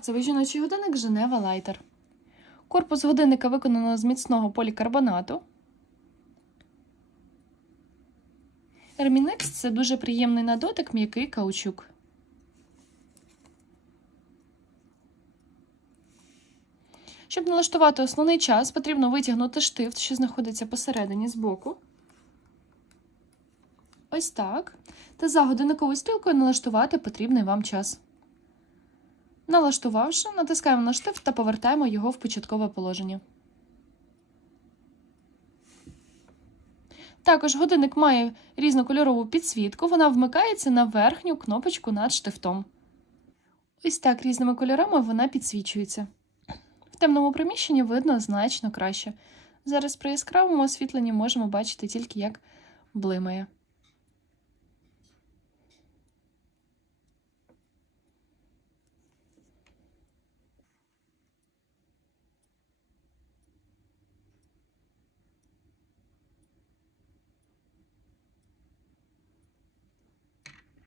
Кварцевий жіночий годинник Женева Лайтер. Корпус годинника виконано з міцного полікарбонату. Ремінекс це дуже приємний на дотик м'який каучук. Щоб налаштувати основний час, потрібно витягнути штифт, що знаходиться посередині збоку. Ось так. Та за годинниковою стрілкою налаштувати потрібний вам час. Налаштувавши, натискаємо на штифт та повертаємо його в початкове положення. Також годинник має різнокольорову підсвітку, вона вмикається на верхню кнопочку над штифтом. Ось так різними кольорами вона підсвічується. В темному приміщенні видно значно краще. Зараз при яскравому освітленні можемо бачити тільки, як блимає.